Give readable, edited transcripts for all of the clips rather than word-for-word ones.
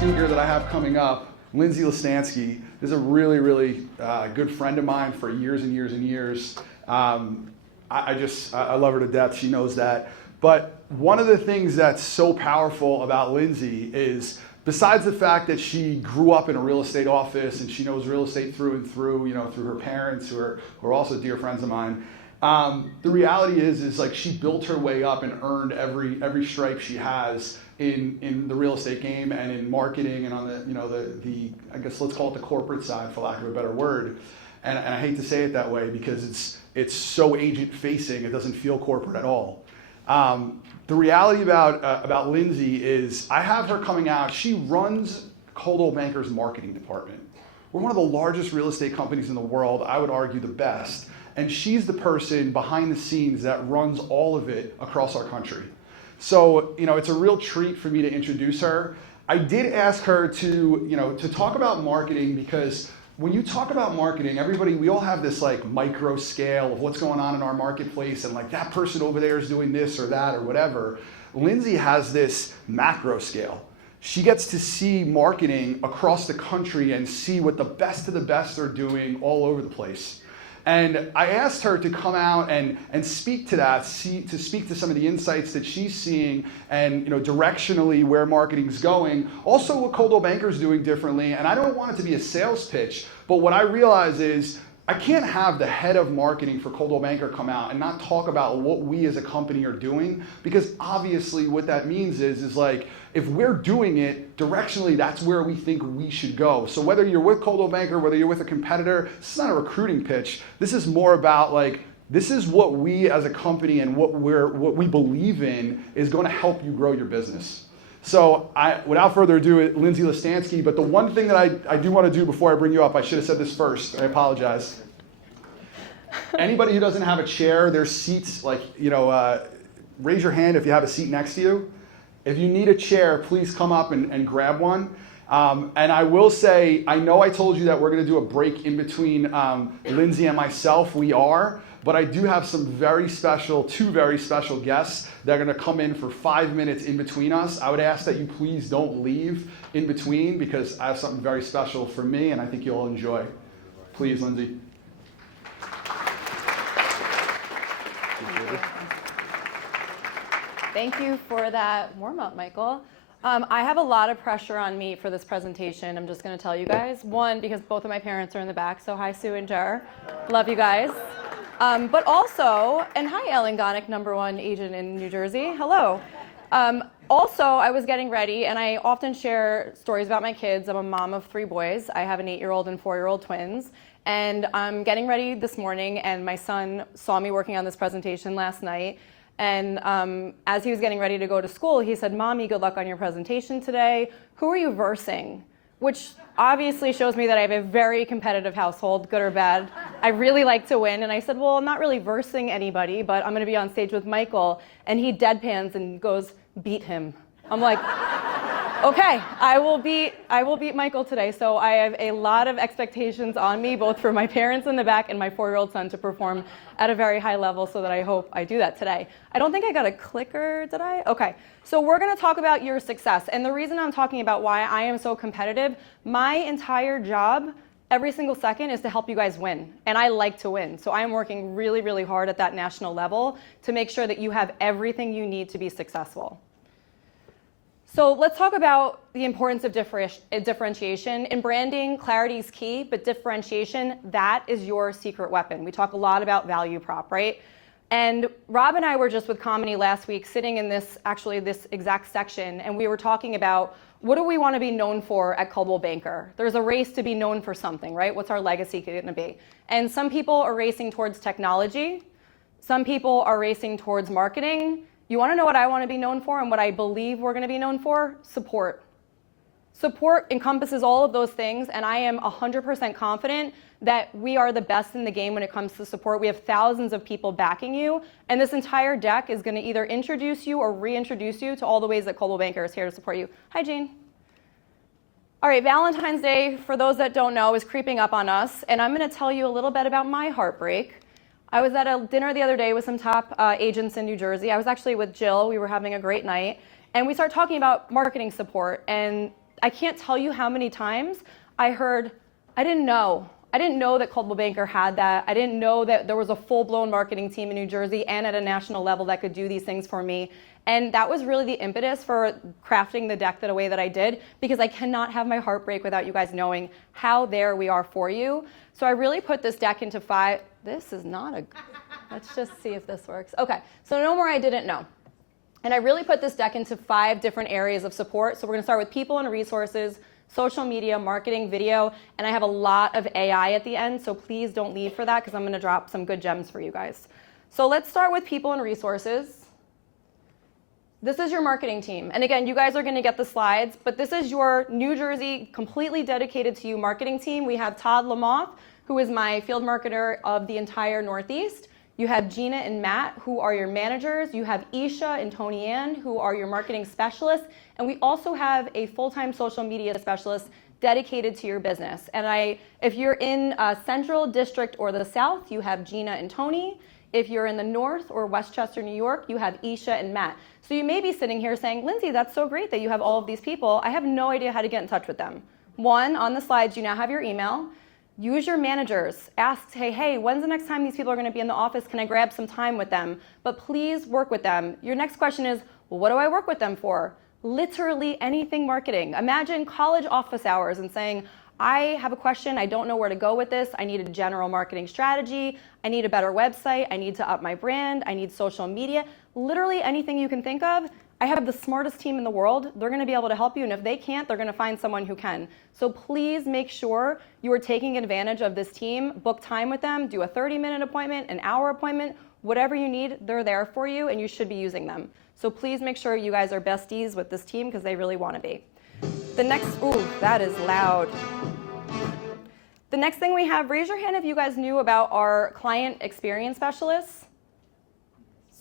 speaker that I have coming up, Lindsay Listanski, is a really, really good friend of mine for years and years and years. I love her to death. She knows that. But one of the things that's so powerful about Lindsay is, besides the fact that she grew up in a real estate office and she knows real estate through and through, you know, through her parents who are also dear friends of mine. The reality is like she built her way up and earned every stripe she has in the real estate game and in marketing and on the, you know, the I guess let's call it the corporate side, for lack of a better word. And I hate to say it that way because it's so agent facing, it doesn't feel corporate at all. The reality about Lindsay is I have her coming out. She runs Coldwell Banker's marketing department. We're one of the largest real estate companies in the world, I would argue the best. And she's the person behind the scenes that runs all of it across our country. So, you know, it's a real treat for me to introduce her. I did ask her to talk about marketing because when you talk about marketing, we all have this like micro scale of what's going on in our marketplace and like that person over there is doing this or that or whatever. Lindsay has this macro scale. She gets to see marketing across the country and see what the best of the best are doing all over the place. And I asked her to come out and speak to that, to speak to some of the insights that she's seeing and, you know, directionally where marketing's going. Also what Coldwell Banker's doing differently. And I don't want it to be a sales pitch, but what I realize is I can't have the head of marketing for Coldwell Banker come out and not talk about what we as a company are doing, because obviously what that means is like, if we're doing it directionally, that's where we think we should go. So whether you're with Coldwell Banker, whether you're with a competitor, this is not a recruiting pitch. This is more about like, this is what we as a company and what we believe in is going to help you grow your business. So without further ado, Lindsay Listanski, but the one thing that I do want to do before I bring you up, I should have said this first, I apologize. Anybody who doesn't have a chair, there's seats, like, you know, raise your hand if you have a seat next to you. If you need a chair, please come up and grab one. And I will say, I know I told you that we're going to do a break in between Lindsay and myself. We are. But I do have two very special guests that are going to come in for 5 minutes in between us. I would ask that you please don't leave in between because I have something very special for me and I think you'll enjoy. Please, Lindsay. Thank you for that warm-up, Michael. I have a lot of pressure on me for this presentation. I'm just going to tell you guys. One, because both of my parents are in the back, so hi, Sue and Jar. Love you guys. But also, and hi, Ellen Gonick, #1 agent in New Jersey. Hello. Also, I was getting ready, and I often share stories about my kids. I'm a mom of 3 boys. I have an 8-year-old and 4-year-old twins. And I'm getting ready this morning, and my son saw me working on this presentation last night. And as he was getting ready to go to school, he said, "Mommy, good luck on your presentation today. Who are you versing?" Which obviously shows me that I have a very competitive household, good or bad. I really like to win. And I said, well, I'm not really versing anybody, but I'm going to be on stage with Michael. And he deadpans and goes, "Beat him." I'm like, okay, I will beat Michael today. So I have a lot of expectations on me, both for my parents in the back and my 4-year-old son to perform at a very high level, so that I hope I do that today. I don't think I got a clicker, did I? Okay, so we're gonna talk about your success. And the reason I'm talking about why I am so competitive, my entire job, every single second, is to help you guys win. And I like to win. So I am working really, really hard at that national level to make sure that you have everything you need to be successful. So let's talk about the importance of differentiation. In branding, clarity is key, but differentiation, that is your secret weapon. We talk a lot about value prop, right? And Rob and I were just with Comedy last week sitting in this exact section, and we were talking about what do we want to be known for at Coldwell Banker? There's a race to be known for something, right? What's our legacy going to be? And some people are racing towards technology. Some people are racing towards marketing. You want to know what I want to be known for and what I believe we're going to be known for? Support. Support encompasses all of those things, and I am 100% confident that we are the best in the game when it comes to support. We have thousands of people backing you, and this entire deck is going to either introduce you or reintroduce you to all the ways that Coldwell Banker is here to support you. Hi, Jane. All right, Valentine's Day, for those that don't know, is creeping up on us, and I'm going to tell you a little bit about my heartbreak. I was at a dinner the other day with some top agents in New Jersey. I was actually with Jill. We were having a great night. And we started talking about marketing support. And I can't tell you how many times I heard, I didn't know that Coldwell Banker had that. I didn't know that there was a full-blown marketing team in New Jersey and at a national level that could do these things for me. And that was really the impetus for crafting the deck the way that I did, because I cannot have my heart break without you guys knowing how there we are for you. So I really put this deck into 5. This is not a, let's just see if this works. Okay, so no more I didn't know. And I really put this deck into 5 different areas of support. So we're gonna start with people and resources, social media, marketing, video, and I have a lot of AI at the end, so please don't leave for that because I'm gonna drop some good gems for you guys. So let's start with people and resources. This is your marketing team. And again, you guys are gonna get the slides, but this is your New Jersey, completely dedicated to you marketing team. We have Todd Lamoth, who is my field marketer of the entire Northeast. You have Gina and Matt, who are your managers. You have Isha and Tony Ann, who are your marketing specialists. And we also have a full-time social media specialist dedicated to your business. And if you're in Central District or the South, you have Gina and Tony. If you're in the North or Westchester, New York, you have Isha and Matt. So you may be sitting here saying, Lindsay, that's so great that you have all of these people. I have no idea how to get in touch with them. One, on the slides, you now have your email. Use your managers. Ask, hey, when's the next time these people are gonna be in the office? Can I grab some time with them? But please work with them. Your next question is, well, what do I work with them for? Literally anything marketing. Imagine college office hours and saying, I have a question, I don't know where to go with this, I need a general marketing strategy, I need a better website, I need to up my brand, I need social media. Literally anything you can think of. I have the smartest team in the world. They're gonna be able to help you, and if they can't, they're gonna find someone who can. So please make sure you are taking advantage of this team. Book time with them, do a 30-minute appointment, an hour appointment, whatever you need, they're there for you, and you should be using them. So please make sure you guys are besties with this team because they really wanna be. The next, ooh, that is loud. The next thing we have, raise your hand if you guys knew about our client experience specialists.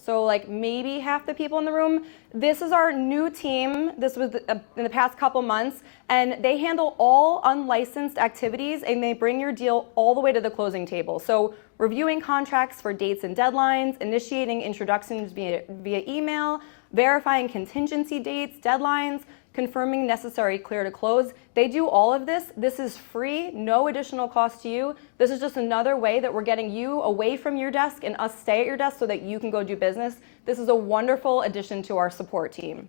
So like maybe half the people in the room. This is our new team. This was in the past couple months, and they handle all unlicensed activities, and they bring your deal all the way to the closing table. So reviewing contracts for dates and deadlines, initiating introductions via email, verifying contingency dates, deadlines, confirming necessary clear to close. They do all of this. This is free, no additional cost to you. This is just another way that we're getting you away from your desk and us stay at your desk so that you can go do business. This is a wonderful addition to our support team.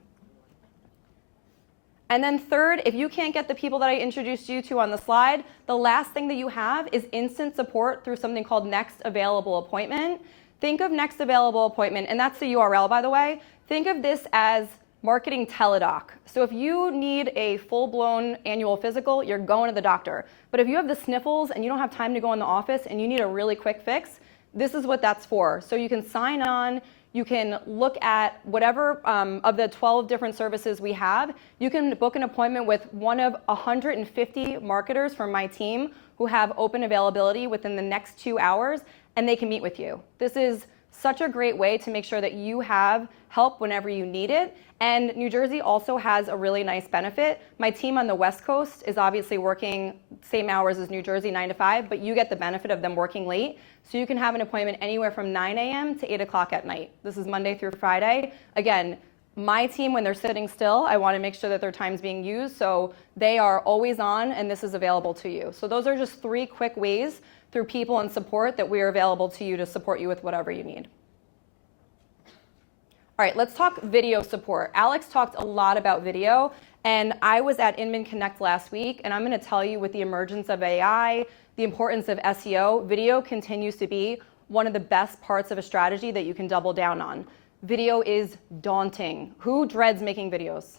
And then third, if you can't get the people that I introduced you to on the slide, the last thing that you have is instant support through something called Next Available Appointment. Think of Next Available Appointment, and that's the URL, by the way. Think of this as marketing teledoc. So if you need a full-blown annual physical, you're going to the doctor. But if you have the sniffles and you don't have time to go in the office and you need a really quick fix, this is what that's for. So you can sign on, you can look at whatever of the 12 different services we have. You can book an appointment with one of 150 marketers from my team who have open availability within the next 2 hours, and they can meet with you. This is such a great way to make sure that you have help whenever you need it. And New Jersey also has a really nice benefit. My team on the West Coast is obviously working same hours as New Jersey, 9 to 5, but you get the benefit of them working late. So you can have an appointment anywhere from 9 a.m. to 8 o'clock at night. This is Monday through Friday. Again, my team, when they're sitting still, I want to make sure that their time's being used. So they are always on, and this is available to you. So those are just 3 quick ways through people and support that we are available to you to support you with whatever you need. All right, let's talk video support. Alex talked a lot about video, and I was at Inman Connect last week, and I'm gonna tell you, with the emergence of AI, the importance of SEO, video continues to be one of the best parts of a strategy that you can double down on. Video is daunting. Who dreads making videos?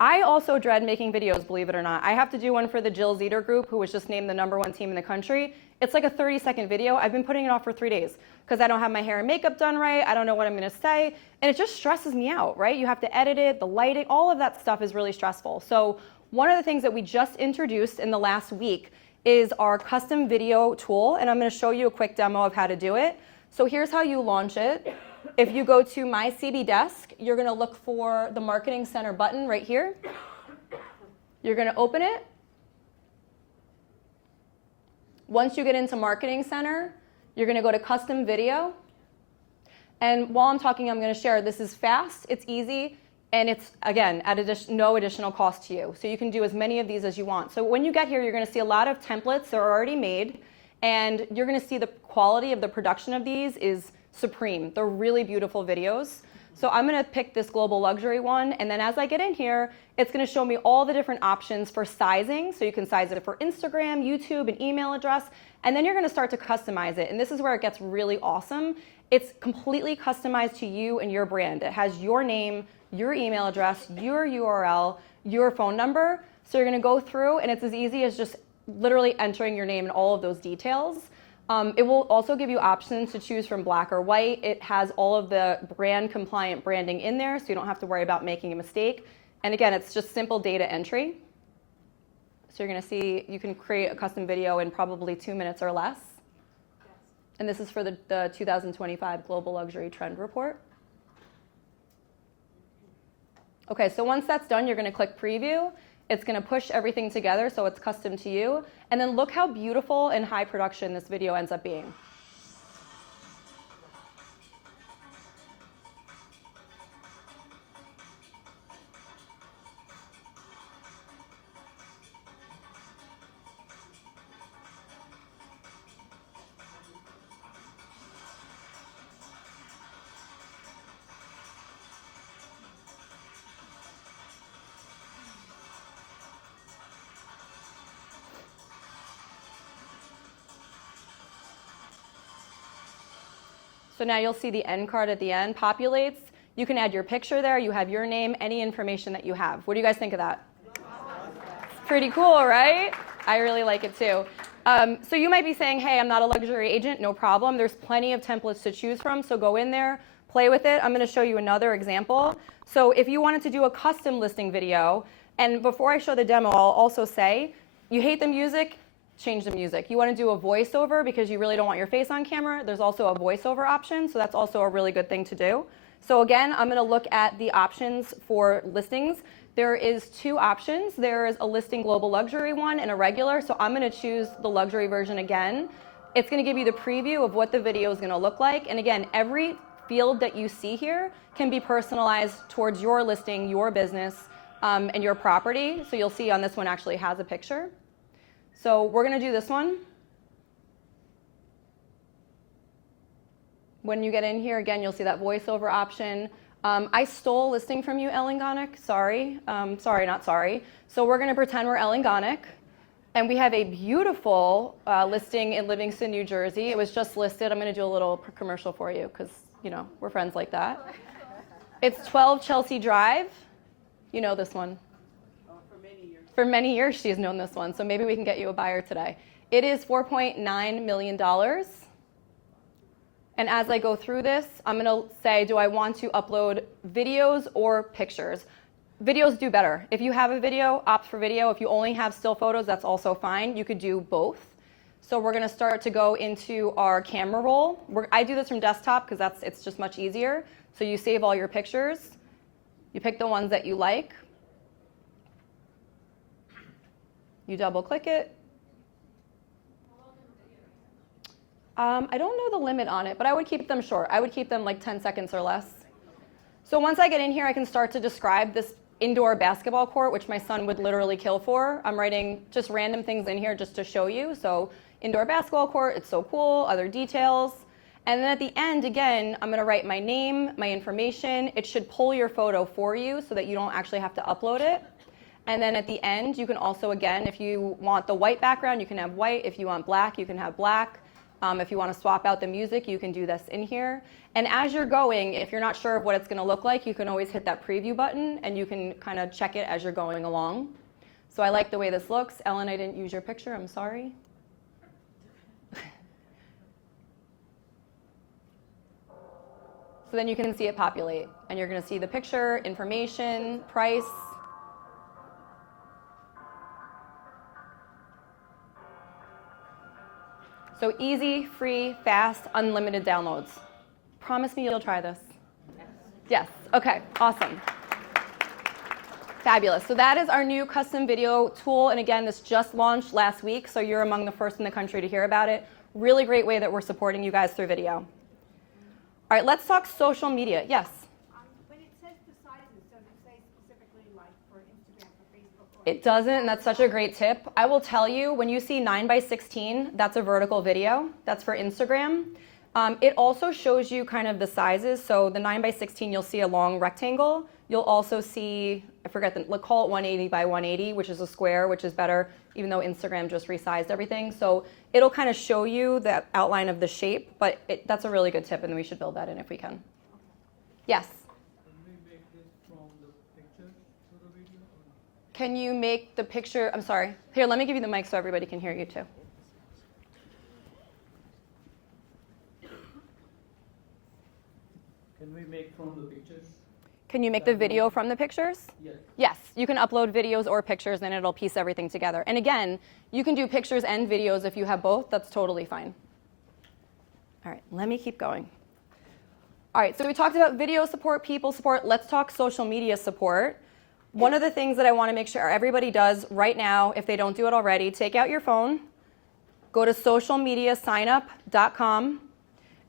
I also dread making videos, believe it or not. I have to do one for the Jill Zeter group, who was just named the #1 team in the country. It's like a 30-second video. I've been putting it off for 3 days because I don't have my hair and makeup done right. I don't know what I'm gonna say. And it just stresses me out, right? You have to edit it, the lighting, all of that stuff is really stressful. So one of the things that we just introduced in the last week is our custom video tool. And I'm gonna show you a quick demo of how to do it. So here's how you launch it. If you go to My CB Desk, you're gonna look for the Marketing Center button right here. You're gonna open it. Once you get into Marketing Center, you're gonna go to Custom Video. And while I'm talking, I'm gonna share, this is fast, it's easy. And it's, again, at no additional cost to you. So you can do as many of these as you want. So when you get here, you're going to see a lot of templates that are already made. And you're going to see the quality of the production of these is supreme. They're really beautiful videos. So I'm going to pick this global luxury one. And then as I get in here, it's going to show me all the different options for sizing. So you can size it for Instagram, YouTube, an email address. And then you're going to start to customize it. And this is where it gets really awesome. It's completely customized to you and your brand. It has your name, your email address, your URL, your phone number. So you're going to go through, and it's as easy as just literally entering your name and all of those details. It will also give you options to choose from black or white. It has all of the brand compliant branding in there, so you don't have to worry about making a mistake. And again, it's just simple data entry. So you're going to see you can create a custom video in probably 2 minutes or less. And this is for the 2025 Global Luxury Trend Report. Okay, so once that's done, you're going to click Preview. It's going to push everything together so it's custom to you. And then look how beautiful and high production this video ends up being. So now you'll see the end card at the end populates. You can add your picture there. You have your name, any information that you have. What do you guys think of that? It's pretty cool, right? I really like it too. So you might be saying, hey, I'm not a luxury agent. No problem. There's plenty of templates to choose from. So go in there, play with it. I'm going to show you another example. So if you wanted to do a custom listing video, and before I show the demo, I'll also say, you hate the music, change the music. You want to do a voiceover because you really don't want your face on camera, there's also a voiceover option, so that's also a really good thing to do. So again, I'm going to look at the options for listings. There is 2 options. There is a listing global luxury one and a regular, so I'm going to choose the luxury version again. It's going to give you the preview of what the video is going to look like, and again, every field that you see here can be personalized towards your listing, your business, and your property. So you'll see on this one actually has a picture. So we're going to do this one. When you get in here, again, you'll see that voiceover option. I stole a listing from you, Ellen Gonick. Sorry. Sorry, not sorry. So we're going to pretend we're Ellen Gonick. And we have a beautiful listing in Livingston, New Jersey. It was just listed. I'm going to do a little commercial for you because, you know, we're friends like that. It's 12 Chelsea Drive. You know this one. For many years, she's known this one, so maybe we can get you a buyer today. It is $4.9 million. And as I go through this, I'm going to say, do I want to upload videos or pictures? Videos do better. If you have a video, opt for video. If you only have still photos, that's also fine. You could do both. So we're going to start to go into our camera roll. I do this from desktop because it's just much easier. So you save all your pictures. You pick the ones that you like. You double click it. I don't know the limit on it, but I would keep them short. I would keep them like 10 seconds or less. So once I get in here, I can start to describe this indoor basketball court, which my son would literally kill for. I'm writing just random things in here just to show you. So indoor basketball court, it's so cool, other details. And then at the end, again, I'm going to write my name, my information. It should pull your photo for you so that you don't actually have to upload it. And then at the end, you can also, again, if you want the white background, you can have white. If you want black, you can have black. If you want to swap out the music, you can do this in here. And as you're going, if you're not sure of what it's going to look like, you can always hit that preview button, and you can kind of check it as you're going along. So I like the way this looks. Ellen, I didn't use your picture. I'm sorry. So then you can see it populate, and you're going to see the picture, information, price. So easy, free, fast, unlimited downloads. Promise me you'll try this. Yes. Okay. Awesome. Fabulous. So that is our new custom video tool. And again, this just launched last week, so you're among the first in the country to hear about it. Really great way that we're supporting you guys through video. All right, let's talk social media. Yes? When it says the sizes, does it It doesn't, and that's such a great tip. I will tell you, when you see 9:16, that's a vertical video. That's for Instagram. It also shows you kind of the sizes. So the 9:16, you'll see a long rectangle. You'll also see, I forget let's call it 180 by 180, which is a square, which is better, even though Instagram just resized everything. So it'll kind of show you the outline of the shape, but that's a really good tip, and we should build that in if we can. Yes? Can you make the picture, I'm sorry. Here, let me give you the mic so everybody can hear you too. Can we make from the pictures? Can you make the video from the pictures? Yes. Yes, you can upload videos or pictures and it'll piece everything together. And again, you can do pictures and videos if you have both. That's totally fine. All right, let me keep going. All right, so we talked about video support, people support. Let's talk social media support. One of the things that I want to make sure everybody does right now, if they don't do it already, take out your phone, go to socialmediasignup.com,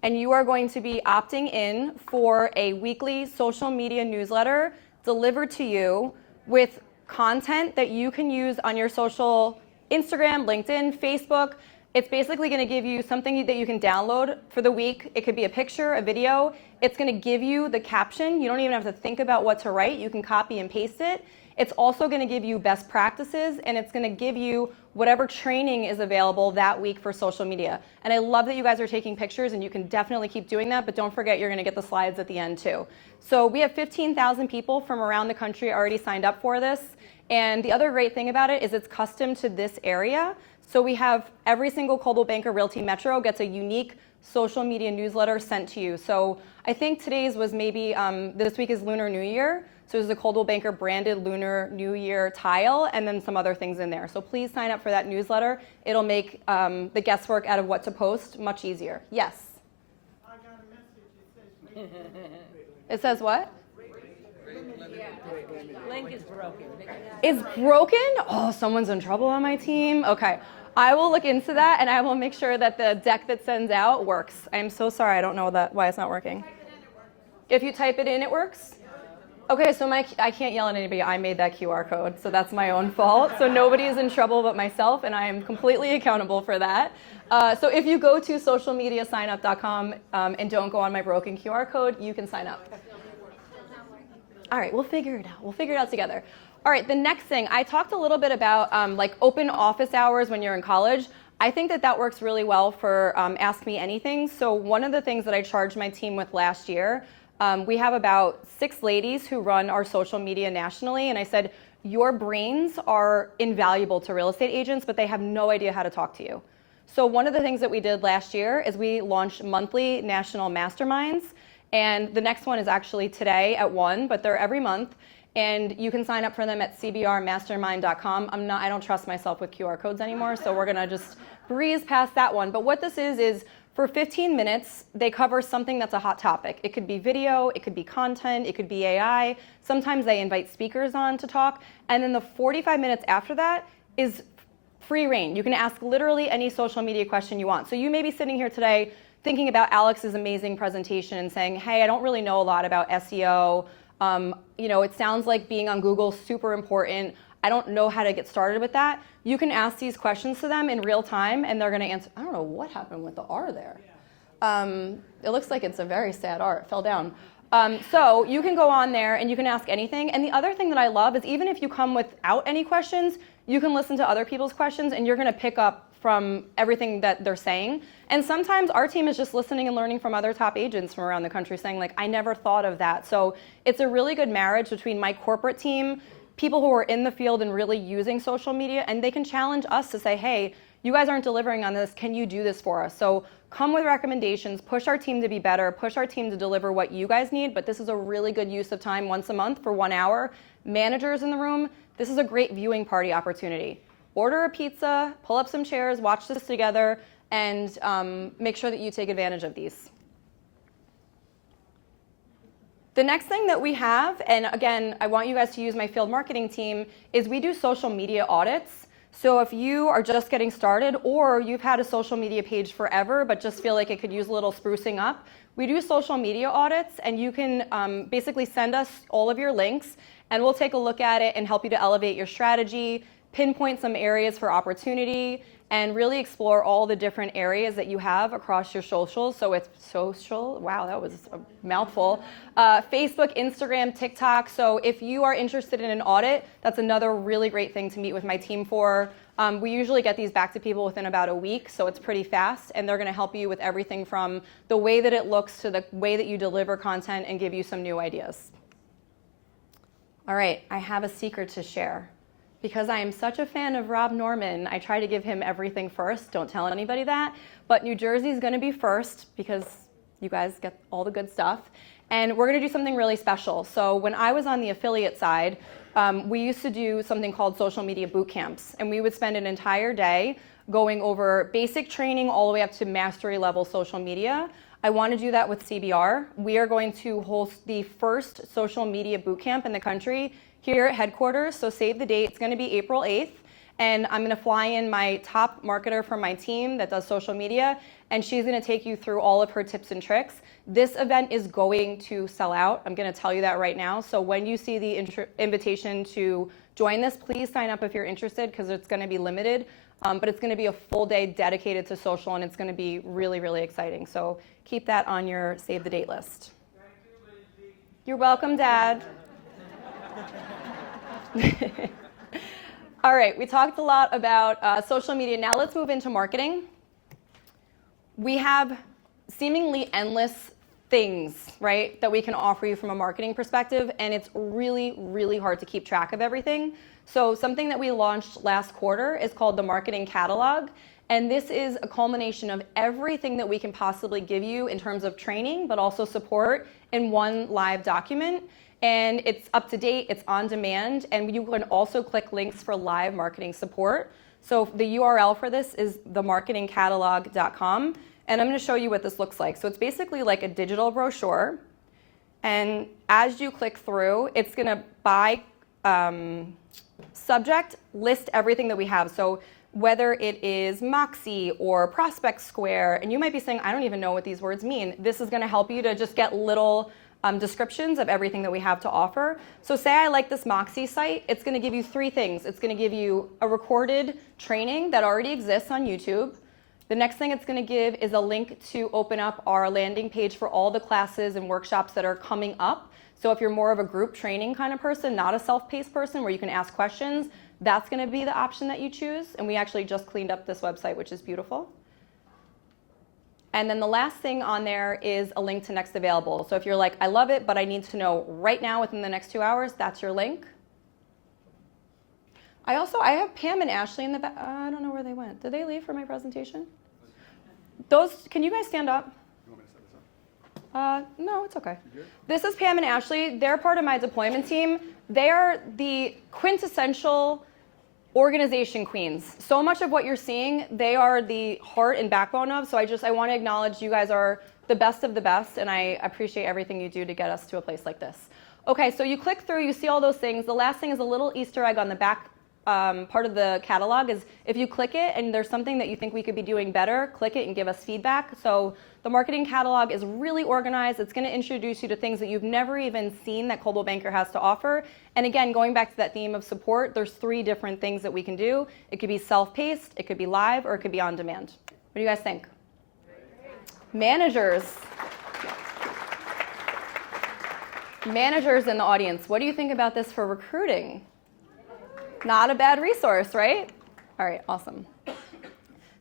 and you are going to be opting in for a weekly social media newsletter delivered to you with content that you can use on your social Instagram, LinkedIn, Facebook. It's basically going to give you something that you can download for the week. It could be a picture, a video. It's going to give you the caption. You don't even have to think about what to write. You can copy and paste it. It's also going to give you best practices, and it's going to give you whatever training is available that week for social media. And I love that you guys are taking pictures, and you can definitely keep doing that, but don't forget you're going to get the slides at the end too. So we have 15,000 people from around the country already signed up for this. And the other great thing about it is it's custom to this area. So we have every single Coldwell Banker Realty Metro gets a unique social media newsletter sent to you. So I think today's was maybe, this week is Lunar New Year. So there's a Coldwell Banker branded Lunar New Year tile and then some other things in there. So please sign up for that newsletter. It'll make the guesswork out of what to post much easier. Yes? I got a message. It says what? Link is broken. Is broken? Oh, someone's in trouble on my team? Okay. I will look into that and I will make sure that the deck that sends out works. I'm so sorry, I don't know why it's not working. If you type it in, it works? Okay, so I can't yell at anybody. I made that QR code, so that's my own fault. So nobody is in trouble but myself, and I am completely accountable for that. So if you go to socialmediasignup.com and don't go on my broken QR code, you can sign up. All right, we'll figure it out. We'll figure it out together. All right, the next thing, I talked a little bit about like open office hours when you're in college. I think that works really well for Ask Me Anything. So one of the things that I charged my team with last year, we have about 6 ladies who run our social media nationally, and I said, your brains are invaluable to real estate agents, but they have no idea how to talk to you. So one of the things that we did last year is we launched monthly national masterminds, and the next one is actually today at 1, but they're every month. And you can sign up for them at cbrmastermind.com. I don't trust myself with QR codes anymore, so we're gonna just breeze past that one. But what this is for 15 minutes, they cover something that's a hot topic. It could be video, it could be content, it could be AI. Sometimes they invite speakers on to talk. And then the 45 minutes after that is free reign. You can ask literally any social media question you want. So you may be sitting here today thinking about Alex's amazing presentation and saying, hey, I don't really know a lot about SEO. It sounds like being on Google is super important. I don't know how to get started with that. You can ask these questions to them in real time, and they're going to answer. I don't know what happened with the R there. It looks like it's a very sad R. It fell down. So you can go on there, and you can ask anything. And the other thing that I love is even if you come without any questions, you can listen to other people's questions, and you're going to pick up from everything that they're saying. And sometimes our team is just listening and learning from other top agents from around the country saying, like, I never thought of that. So it's a really good marriage between my corporate team, people who are in the field and really using social media, and they can challenge us to say, hey, you guys aren't delivering on this. Can you do this for us? So come with recommendations, push our team to be better, push our team to deliver what you guys need. But this is a really good use of time once a month for 1 hour. Managers in the room, this is a great viewing party opportunity. Order a pizza, pull up some chairs, watch this together, and make sure that you take advantage of these. The next thing that we have, and again, I want you guys to use my field marketing team, is we do social media audits. So if you are just getting started or you've had a social media page forever but just feel like it could use a little sprucing up, we do social media audits, and you can basically send us all of your links, and we'll take a look at it and help you to elevate your strategy, pinpoint some areas for opportunity, and really explore all the different areas that you have across your socials. So it's social, wow, that was a mouthful. Facebook, Instagram, TikTok. So if you are interested in an audit, that's another really great thing to meet with my team for. We usually get these back to people within about a week, so it's pretty fast, and they're gonna help you with everything from the way that it looks to the way that you deliver content and give you some new ideas. All right, I have a secret to share. Because I am such a fan of Rob Norman, I try to give him everything first. Don't tell anybody that. But New Jersey is going to be first because you guys get all the good stuff. And we're going to do something really special. So when I was on the affiliate side, we used to do something called social media boot camps. And we would spend an entire day going over basic training all the way up to mastery level social media. I want to do that with CBR. We are going to host the first social media boot camp in the country here at headquarters, so save the date. It's going to be April 8th, and I'm going to fly in my top marketer from my team that does social media, and she's going to take you through all of her tips and tricks. This event is going to sell out. I'm going to tell you that right now. So when you see the invitation to join this, please sign up if you're interested because it's going to be limited, but it's going to be a full day dedicated to social, and it's going to be really, really exciting. So keep that on your save the date list. Thank you, Lindsay. You're welcome, Dad. All right, we talked a lot about social media. Now let's move into marketing. We have seemingly endless things, right, that we can offer you from a marketing perspective, and it's really, really hard to keep track of everything. So something that we launched last quarter is called the Marketing Catalog, and this is a culmination of everything that we can possibly give you in terms of training, but also support in one live document. And it's up to date, it's on demand, and you can also click links for live marketing support. So the URL for this is themarketingcatalog.com, and I'm going to show you what this looks like. So it's basically like a digital brochure, and as you click through, it's going to by subject list everything that we have. So whether it is Moxie or Prospect Square, and you might be saying, I don't even know what these words mean. This is going to help you to just get little descriptions of everything that we have to offer. So say I like this Moxie site, it's going to give you three things. It's going to give you a recorded training that already exists on YouTube. The next thing it's going to give is a link to open up our landing page for all the classes and workshops that are coming up. So if you're more of a group training kind of person, not a self-paced person where you can ask questions, that's going to be the option that you choose. And we actually just cleaned up this website, which is beautiful. And then the last thing on there is a link to next available. So if you're like, I love it, but I need to know right now within the next 2 hours, that's your link. I have Pam and Ashley in the back. I don't know where they went. Did they leave for my presentation? Can you guys stand up? You want me to set this up? No, it's okay. This is Pam and Ashley. They're part of my deployment team. They are the quintessential organization queens. So much of what you're seeing, they are the heart and backbone of. So I want to acknowledge you guys are the best of the best, and I appreciate everything you do to get us to a place like this. Okay, so you click through, you see all those things. The last thing is a little Easter egg on the back part of the catalog is if you click it and there's something that you think we could be doing better, click it and give us feedback. So the marketing catalog is really organized. It's going to introduce you to things that you've never even seen that Coldwell Banker has to offer. And again, going back to that theme of support, there's 3 different things that we can do. It could be self-paced, it could be live, or it could be on demand. What do you guys think? Managers. Managers in the audience, what do you think about this for recruiting? Not a bad resource, right? All right, awesome.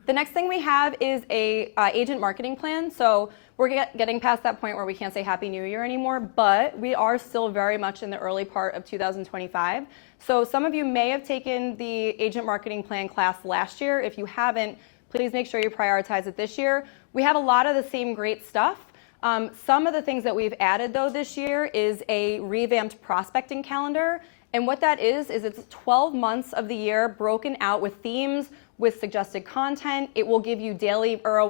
The next thing we have is a agent marketing plan. So we're getting past that point where we can't say Happy New Year anymore, but we are still very much in the early part of 2025. So some of you may have taken the agent marketing plan class last year. If you haven't, please make sure you prioritize it this year. We have a lot of the same great stuff. Some of the things that we've added though this year is a revamped prospecting calendar. And what that is it's 12 months of the year broken out with themes, with suggested content. It will give you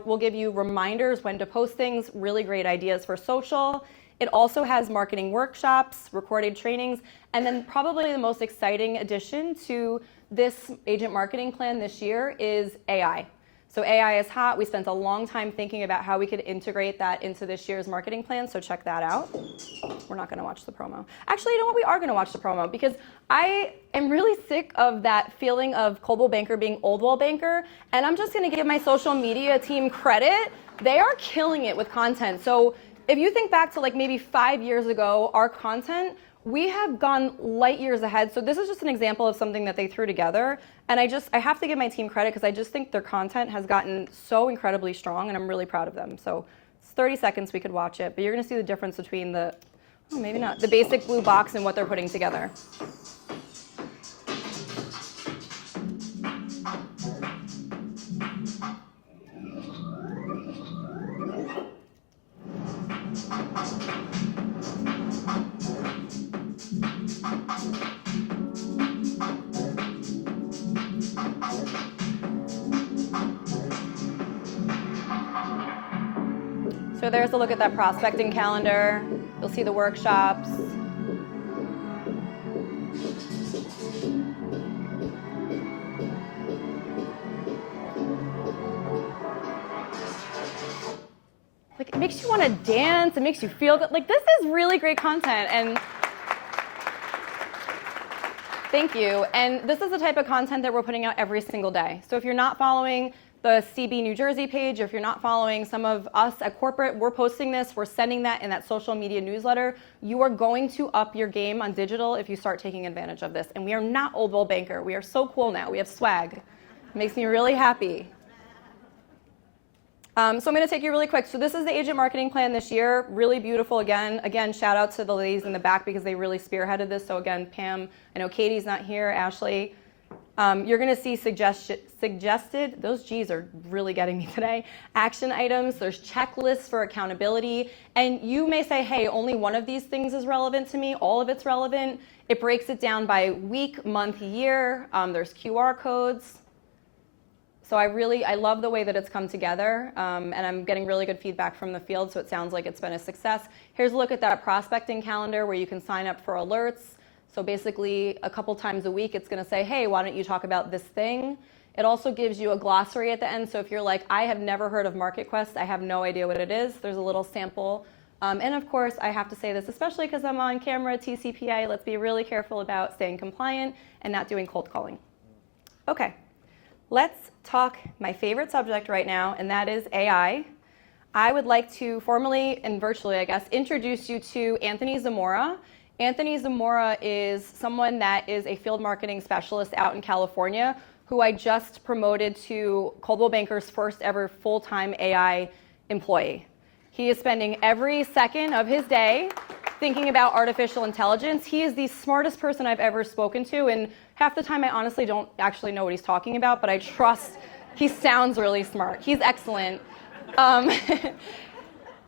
will give you reminders when to post things, really great ideas for social. It also has marketing workshops, recorded trainings, and then probably the most exciting addition to this agent marketing plan this year is AI. So AI is hot. We spent a long time thinking about how we could integrate that into this year's marketing plan, so check that out. We're not going to watch the promo. Actually, you know what? We are going to watch the promo because I am really sick of that feeling of Coldwell Banker being Oldwell Banker, and I'm just going to give my social media team credit. They are killing it with content. So if you think back to like maybe 5 years ago, our content, we have gone light years ahead. So this is just an example of something that they threw together. And I have to give my team credit because I just think their content has gotten so incredibly strong, and I'm really proud of them. So it's 30 seconds, we could watch it, but you're going to see the difference between the, oh, maybe not, the basic blue box and what they're putting together. So there's a look at that prospecting calendar. You'll see the workshops. Like, it makes you want to dance. It makes you feel good. Like, this is really great content. And thank you. And this is the type of content that we're putting out every single day. So if you're not following the CB New Jersey page, or if you're not following some of us at corporate, we're posting this, we're sending that in that social media newsletter. You are going to up your game on digital if you start taking advantage of this. And we are not Oldwell Banker. We are so cool now. We have swag. It makes me really happy. So I'm going to take you really quick. So this is the agent marketing plan this year. Really beautiful again. Again, shout out to the ladies in the back because they really spearheaded this. So again, Pam, I know Katie's not here, Ashley. You're going to see suggested, those G's are really getting me today, action items. There's checklists for accountability. And you may say, hey, only one of these things is relevant to me. All of it's relevant. It breaks it down by week, month, year. There's QR codes. So I love the way that it's come together. And I'm getting really good feedback from the field, so it sounds like it's been a success. Here's a look at that prospecting calendar where you can sign up for alerts. So basically, a couple times a week, it's going to say, hey, why don't you talk about this thing? It also gives you a glossary at the end. So if you're like, I have never heard of MarketQuest, I have no idea what it is, there's a little sample. And of course, I have to say this, especially because I'm on camera, TCPA, let's be really careful about staying compliant and not doing cold calling. Okay, let's talk my favorite subject right now, and that is AI. I would like to formally and virtually, I guess, introduce you to Anthony Zamora. Anthony Zamora is someone that is a field marketing specialist out in California who I just promoted to Coldwell Banker's first ever full-time AI employee. He is spending every second of his day thinking about artificial intelligence. He is the smartest person I've ever spoken to, and half the time I honestly don't actually know what he's talking about, but I trust he sounds really smart. He's excellent.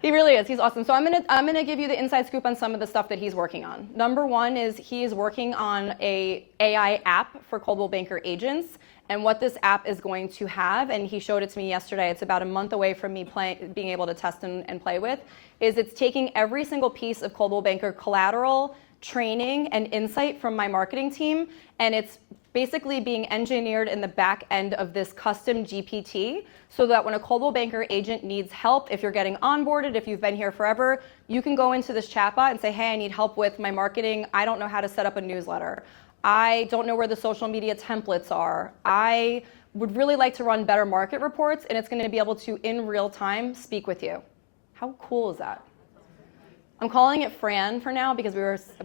He really is. He's awesome. So I'm gonna give you the inside scoop on some of the stuff that he's working on. Number one is he is working on a AI app for Coldwell Banker agents, and what this app is going to have, and he showed it to me yesterday, it's about a month away from me being able to test and play with, is it's taking every single piece of Coldwell Banker collateral, training, and insight from my marketing team, and it's basically being engineered in the back end of this custom GPT so that when a Coldwell Banker agent needs help, if you're getting onboarded, if you've been here forever, you can go into this chatbot and say, hey, I need help with my marketing. I don't know how to set up a newsletter. I don't know where the social media templates are. I would really like to run better market reports, and it's going to be able to, in real time, speak with you. How cool is that? I'm calling it Fran for now because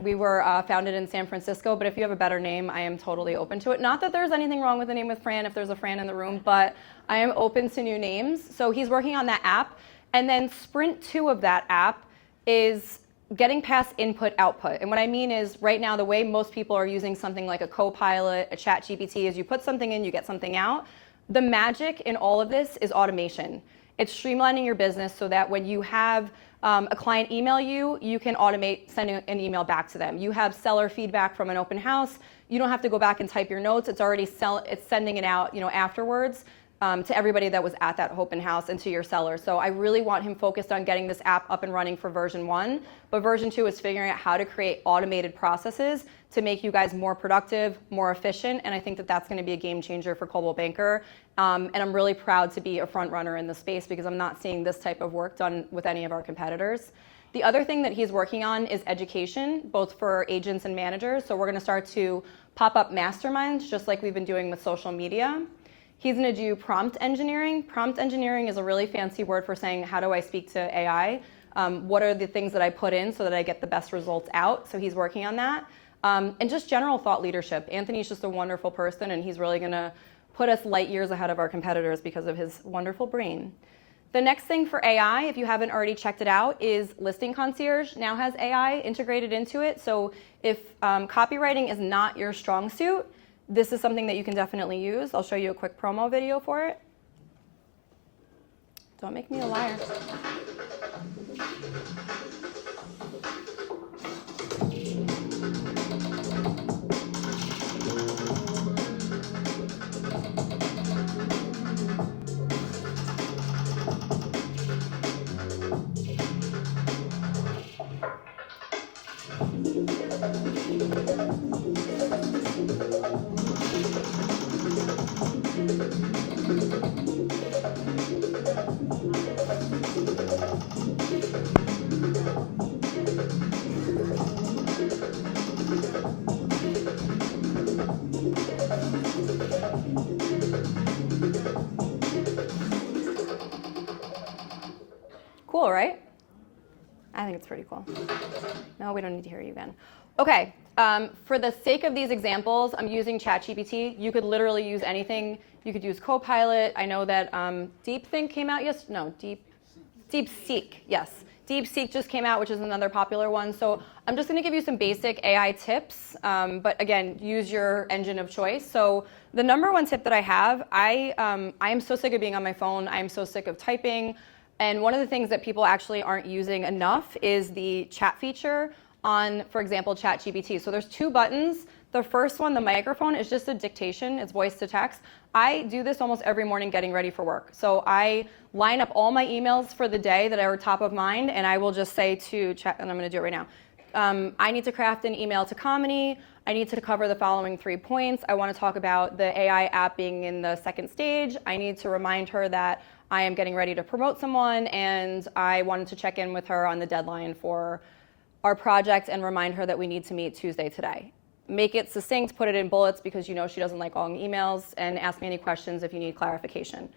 we were founded in San Francisco, but if you have a better name, I am totally open to it. Not that there's anything wrong with the name of Fran if there's a Fran in the room, but I am open to new names. So he's working on that app, and then sprint 2 of that app is getting past input-output. And what I mean is right now the way most people are using something like a Copilot, a ChatGPT, is you put something in, you get something out. The magic in all of this is automation. It's streamlining your business so that when you have a client email you, you can automate sending an email back to them. You have seller feedback from an open house. You don't have to go back and type your notes. It's already it's sending it out, afterwards. to everybody that was at that open house and to your sellers. So I really want him focused on getting this app up and running for version 1. But version 2 is figuring out how to create automated processes to make you guys more productive, more efficient. And I think that that's going to be a game changer for Coldwell Banker. And I'm really proud to be a front runner in the space because I'm not seeing this type of work done with any of our competitors. The other thing that he's working on is education, both for agents and managers. So we're going to start to pop up masterminds, just like we've been doing with social media. He's going to do prompt engineering. Prompt engineering is a really fancy word for saying, how do I speak to AI? What are the things that I put in so that I get the best results out? So he's working on that. And just general thought leadership. Anthony's just a wonderful person, and he's really going to put us light years ahead of our competitors because of his wonderful brain. The next thing for AI, if you haven't already checked it out, is Listing Concierge now has AI integrated into it. So if copywriting is not your strong suit, this is something that you can definitely use. I'll show you a quick promo video for it. Don't make me a liar. Cool, right? I think it's pretty cool. No, we don't need to hear you again. Okay, for the sake of these examples, I'm using ChatGPT. You could literally use anything. You could use Copilot. I know that DeepSeek came out DeepSeek, yes. DeepSeek just came out, which is another popular one. So I'm just going to give you some basic AI tips, but again, use your engine of choice. So the number one tip that I have, I am so sick of being on my phone. I am so sick of typing. And one of the things that people actually aren't using enough is the chat feature on, for example, ChatGPT. So there's 2 buttons. The first one, the microphone, is just a dictation. It's voice to text. I do this almost every morning getting ready for work. So I line up all my emails for the day that are top of mind, and I will just say to chat, and I'm going to do it right now. I need to craft an email to Comedy. I need to cover the following 3 points. I want to talk about the AI app being in the second stage. I need to remind her that I am getting ready to promote someone, and I wanted to check in with her on the deadline for our project and remind her that we need to meet Tuesday today. Make it succinct, put it in bullets because you know she doesn't like long emails, and ask me any questions if you need clarification.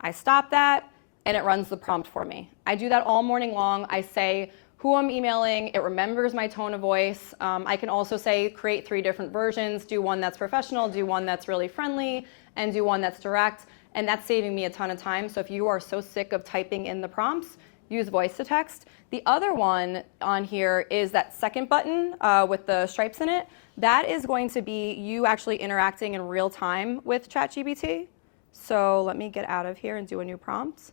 I stop that, and it runs the prompt for me. I do that all morning long. I say who I'm emailing. It remembers my tone of voice. I can also say create 3 different versions. Do one that's professional, do one that's really friendly, and do one that's direct. And that's saving me a ton of time. So if you are so sick of typing in the prompts, use voice to text. The other one on here is that second button with the stripes in it. That is going to be you actually interacting in real time with ChatGPT. So let me get out of here and do a new prompt.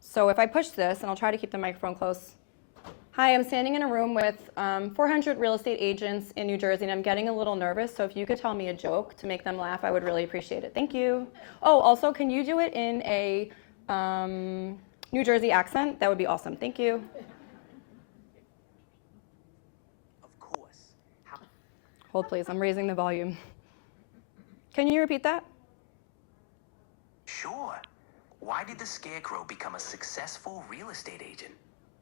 So if I push this, and I'll try to keep the microphone close. Hi, I'm standing in a room with 400 real estate agents in New Jersey, and I'm getting a little nervous, so if you could tell me a joke to make them laugh, I would really appreciate it. Thank you. Oh, also, can you do it in a New Jersey accent? That would be awesome. Thank you. Of course. Hold, please. I'm raising the volume. Can you repeat that? Sure. Why did the Scarecrow become a successful real estate agent?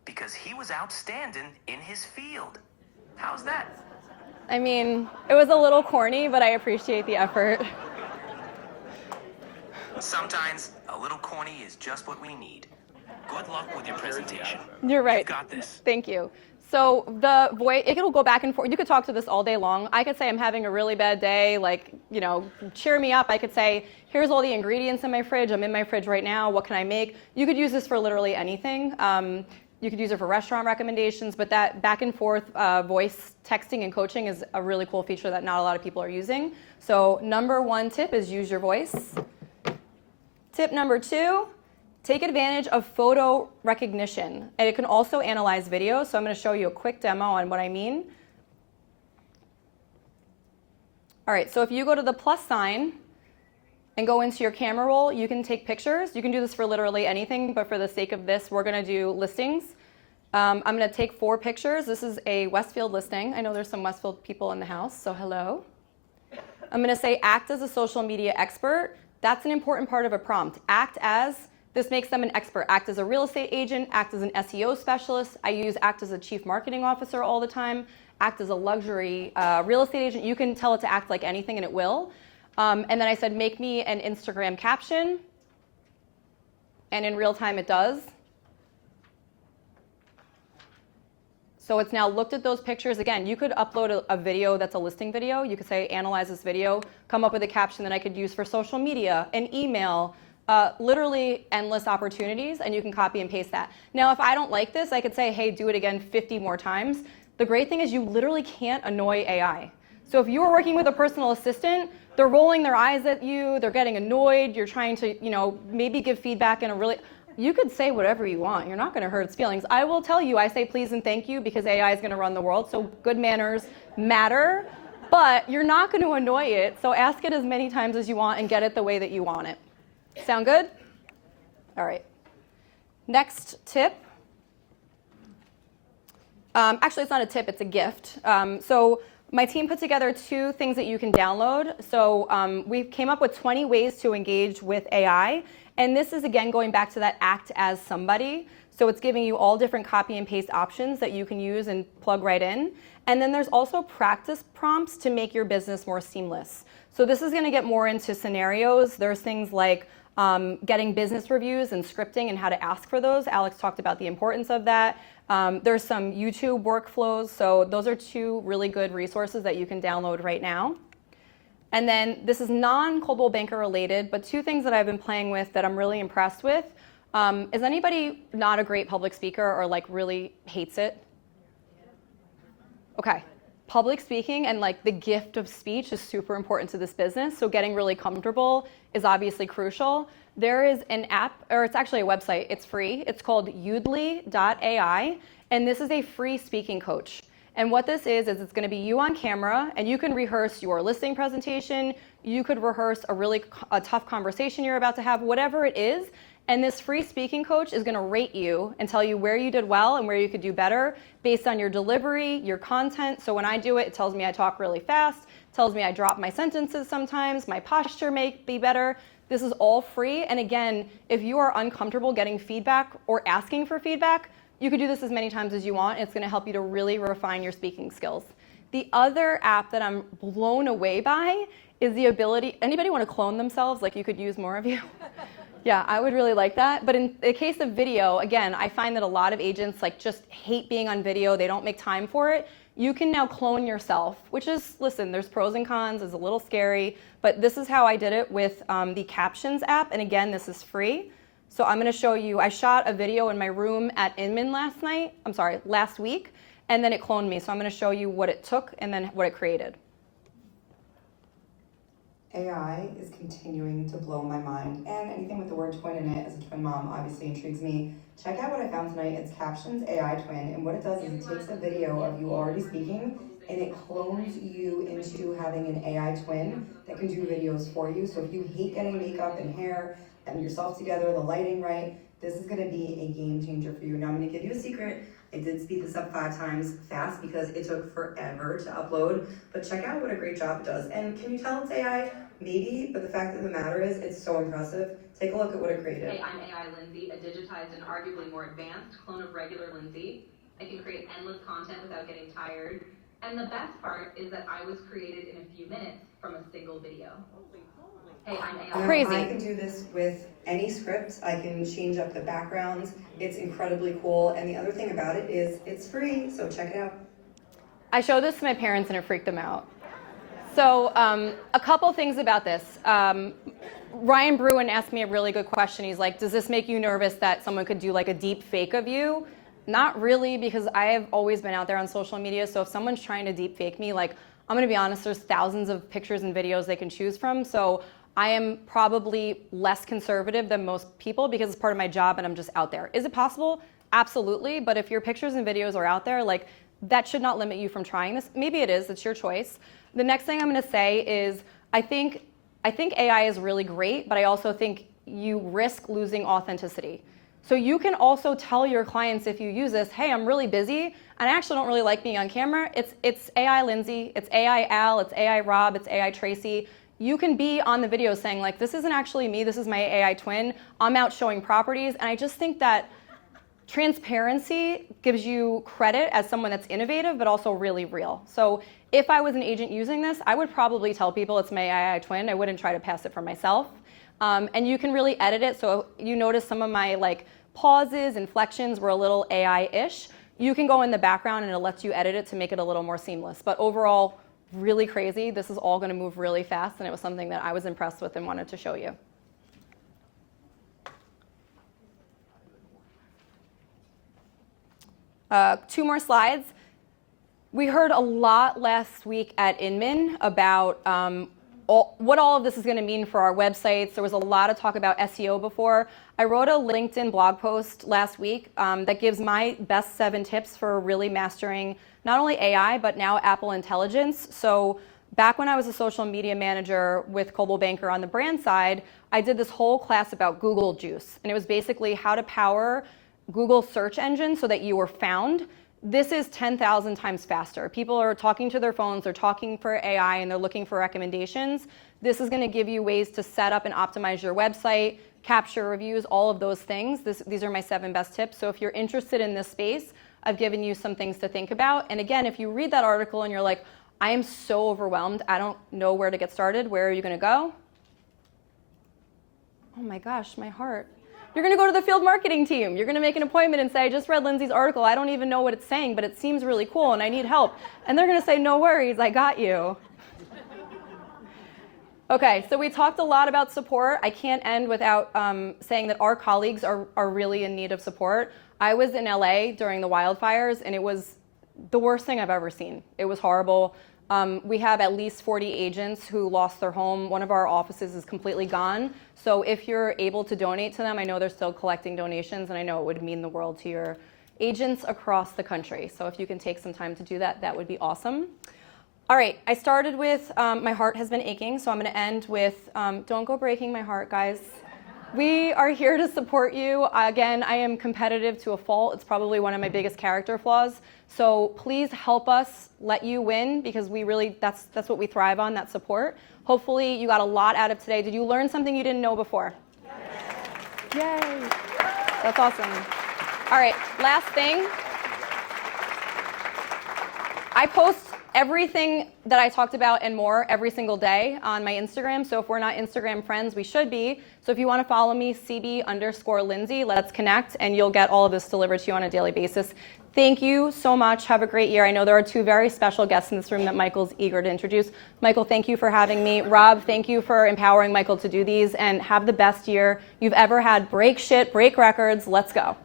Because he was outstanding in his field. How's that? I mean, it was a little corny, but I appreciate the effort. Sometimes a little corny is just what we need. Good luck with your presentation. You're right. You've got this. Thank you. So the voice, it'll go back and forth. You could talk to this all day long. I could say I'm having a really bad day, like, you know, cheer me up. I could say, here's all the ingredients in my fridge. I'm in my fridge right now. What can I make? You could use this for literally anything. You could use it for restaurant recommendations, but that back and forth voice texting and coaching is a really cool feature that not a lot of people are using. So number 1 tip is use your voice. Tip number 2, take advantage of photo recognition. And it can also analyze video, so I'm going to show you a quick demo on what I mean. All right, so if you go to the plus sign and go into your camera roll. You can take pictures. You can do this for literally anything, but for the sake of this, we're gonna do listings. I'm gonna take 4 pictures. This is a Westfield listing. I know there's some Westfield people in the house, so hello. I'm gonna say act as a social media expert. That's an important part of a prompt. Act as, this makes them an expert. Act as a real estate agent, act as an SEO specialist. I use act as a chief marketing officer all the time. Act as a luxury real estate agent. You can tell it to act like anything and it will. And then I said, make me an Instagram caption. And in real time it does. So it's now looked at those pictures. Again, you could upload a video that's a listing video. You could say, analyze this video, come up with a caption that I could use for social media, an email, literally endless opportunities, and you can copy and paste that. Now, if I don't like this, I could say, hey, do it again 50 more times. The great thing is you literally can't annoy AI. So if you are working with a personal assistant, they're rolling their eyes at you, they're getting annoyed, you're trying to, maybe give feedback in a really, you could say whatever you want. You're not going to hurt its feelings. I will tell you, I say please and thank you because AI is going to run the world, so good manners matter, but you're not going to annoy it, so ask it as many times as you want and get it the way that you want it. Sound good? All right. Next tip. Actually, it's not a tip, it's a gift. So my team put together 2 things that you can download. So we came up with 20 ways to engage with AI. And this is, again, going back to that act as somebody. So it's giving you all different copy and paste options that you can use and plug right in. And then there's also practice prompts to make your business more seamless. So this is going to get more into scenarios. There's things like getting business reviews and scripting and how to ask for those. Alex talked about the importance of that. There's some YouTube workflows. So those are 2 really good resources that you can download right now. And then this is non-Coldwell Banker related, but 2 things that I've been playing with that I'm really impressed with. Is anybody not a great public speaker or like really hates it? Okay. Public speaking and like the gift of speech is super important to this business. So getting really comfortable is obviously crucial. There is an app, or it's actually a website. It's free. It's called Udly.ai. And this is a free speaking coach. And what this is it's going to be you on camera, and you can rehearse your listing presentation. You could rehearse a tough conversation you're about to have, whatever it is. And this free speaking coach is going to rate you and tell you where you did well and where you could do better based on your delivery, your content. So when I do it, it tells me I talk really fast, tells me I drop my sentences sometimes, my posture may be better. This is all free. And again, if you are uncomfortable getting feedback or asking for feedback, you could do this as many times as you want. It's going to help you to really refine your speaking skills. The other app that I'm blown away by is the ability, anybody want to clone themselves? Like you could use more of you? Yeah, I would really like that. But in the case of video, again, I find that a lot of agents like just hate being on video. They don't make time for it. You can now clone yourself, which is, listen, there's pros and cons. It's a little scary, but this is how I did it with the Captions app. And again, this is free. So I'm going to show you, I shot a video in my room at Inman last week, and then it cloned me. So I'm going to show you what it took and then what it created. AI is continuing to blow my mind, and anything with the word twin in it as a twin mom obviously intrigues me. Check out what I found tonight. It's Captions AI Twin, and what it does is it takes a video of you already speaking and it clones you into having an AI twin that can do videos for you. So if you hate getting makeup and hair and yourself together, the lighting right, this is going to be a game changer for you. Now I'm going to give you a secret. I did speed this up 5 times fast because it took forever to upload, but check out what a great job it does. And can you tell it's AI? Maybe, but the fact of the matter is it's so impressive. Take a look at what it created. Hey, I'm AI Lindsay, a digitized and arguably more advanced clone of regular Lindsay. I can create endless content without getting tired. And the best part is that I was created in a few minutes from a single video. Hey, I'm AI. Crazy. I can do this with any script. I can change up the backgrounds. It's incredibly cool. And the other thing about it is it's free, so check it out. I showed this to my parents and it freaked them out. So a couple things about this. Ryan Bruin asked me a really good question. He's like, does this make you nervous that someone could do like a deep fake of you? Not really, because I have always been out there on social media. So if someone's trying to deep fake me, like, I'm going to be honest, there's thousands of pictures and videos they can choose from. So I am probably less conservative than most people because it's part of my job and I'm just out there. Is it possible? Absolutely. But if your pictures and videos are out there, like, that should not limit you from trying this. Maybe it is. It's your choice. The next thing I'm going to say is I think I think AI is really great, but I also think you risk losing authenticity. So you can also tell your clients if you use this, hey, I'm really busy, and I actually don't really like being on camera. It's AI Lindsay, it's AI Al, it's AI Rob, it's AI Tracy. You can be on the video saying like, this isn't actually me, this is my AI twin. I'm out showing properties, and I just think that transparency gives you credit as someone that's innovative, but also really real. So if I was an agent using this, I would probably tell people it's my AI twin. I wouldn't try to pass it for myself. And you can really edit it. So you notice some of my like pauses, inflections were a little AI-ish. You can go in the background and it lets you edit it to make it a little more seamless. But overall, really crazy. This is all going to move really fast, and it was something that I was impressed with and wanted to show you. Two more slides. We heard a lot last week at Inman about what all of this is going to mean for our websites. There was a lot of talk about SEO before. I wrote a LinkedIn blog post last week that gives my best 7 tips for really mastering not only AI, but now Apple Intelligence. So back when I was a social media manager with Coldwell Banker on the brand side, I did this whole class about Google Juice. And it was basically how to power Google search engine so that you were found. This is 10,000 times faster. People are talking to their phones, they're talking for AI, and they're looking for recommendations. This is going to give you ways to set up and optimize your website, capture reviews, all of those things. These are my 7 best tips. So if you're interested in this space, I've given you some things to think about. And again, if you read that article and you're like, I am so overwhelmed, I don't know where to get started, where are you going to go? Oh my gosh, my heart. You're going to go to the field marketing team. You're going to make an appointment and say, I just read Lindsay's article. I don't even know what it's saying, but it seems really cool and I need help. And they're going to say, no worries, I got you. Okay, so we talked a lot about support. I can't end without saying that our colleagues are really in need of support. I was in LA during the wildfires, and it was the worst thing I've ever seen. It was horrible. We have at least 40 agents who lost their home. One of our offices is completely gone. So if you're able to donate to them, I know they're still collecting donations, and I know it would mean the world to your agents across the country. So if you can take some time to do that, that would be awesome. All right, I started with my heart has been aching, so I'm going to end with don't go breaking my heart, guys. We are here to support you. Again, I am competitive to a fault. It's probably one of my biggest character flaws. So please help us let you win, because we really, that's what we thrive on, that support. Hopefully you got a lot out of today. Did you learn something you didn't know before? Yes. Yay. That's awesome. All right, last thing. I post everything that I talked about and more every single day on my Instagram. So if we're not Instagram friends, we should be. So if you want to follow me, CB_Lindsay, let's connect, and you'll get all of this delivered to you on a daily basis. Thank you so much. Have a great year. I know there are 2 very special guests in this room that Michael's eager to introduce. Michael, thank you for having me. Rob, thank you for empowering Michael to do these, and have the best year you've ever had. Break shit, break records. Let's go.